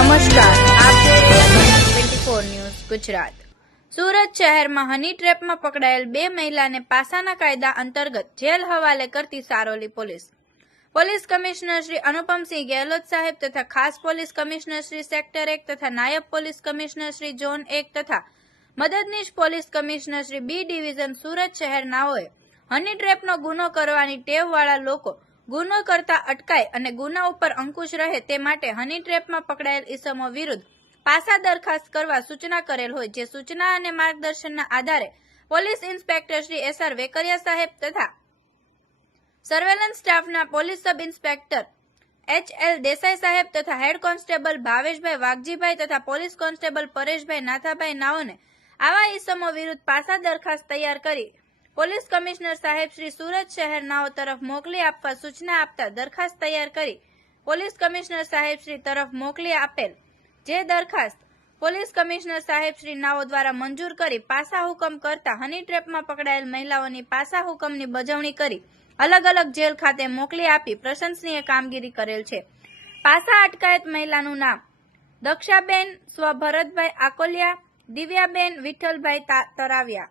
નમસ્કાર. આપ ગુજરાત. સુરત શહેરમાં હની ટ્રેપમાં પકડાયેલ બે મહિલાને પાસાના કાયદા અંતર્ગત જેલ હવાલે કરતી Saroli police. Police commissioner Shri Anupamsinh Gehlot સાહેબ તથા ખાસ પોલીસ કમિશનર શ્રી સેક્ટર એક તથા નાયબ પોલીસ કમિશનર શ્રી ઝોન એક તથા મદદનીશ police commissioner Shri B division Surat શહેરનાઓએ honey ટ્રેપનો ગુનો કરવાની ટેવવાળા લોકો ગુનો કરતા અટકાય અને ગુના ઉપર અંકુશ રહે તે માટે હની ટ્રેપમાં પકડાયેલ ઇસમો વિરુદ્ધ પાસા દરખાસ્ત કરવા સૂચના કરેલ હોય, જે સૂચના અને માર્ગદર્શનના આધારે police inspector Shri S R Vekaria સાહેબ તથા સર્વેલન્સ સ્ટાફના police sub inspector H L Desai સાહેબ તથા હેડ કોન્સ્ટેબલ ભાવેશભાઈ વાઘજીભાઈ તથા પોલીસ કોન્સ્ટેબલ પરેશભાઈ નાથાભાઈ નાઓને આવા ઇસમો વિરુદ્ધ પાસા દરખાસ્ત તૈયાર કરી પોલીસ કમિશનર સાહેબ શ્રી સુરત શહેર નાઓ તરફ મોકલી આપવા સૂચના આપતા દરખાસ્ત તૈયાર કરી પોલીસ કમિશનર સાહેબ શ્રી તરફ મોકલી આપેલ. જે દરખાસ્ત પોલીસ કમિશનર સાહેબ શ્રી નાઓ દ્વારા મંજૂર કરી પાસા હુકમ કરતા હની ટ્રેપમાં પકડાયેલ મહિલાઓની પાસા હુકમની બજવણી કરી અલગ અલગ જેલ ખાતે મોકલી આપી પ્રશંસનીય કામગીરી કરેલ છે. પાસા અટકાયત મહિલાનું નામ દક્ષાબેન સ્વ ભરતભાઈ આકોલિયા, દિવ્યાબેન વિઠ્ઠલભાઈ તરાવિયા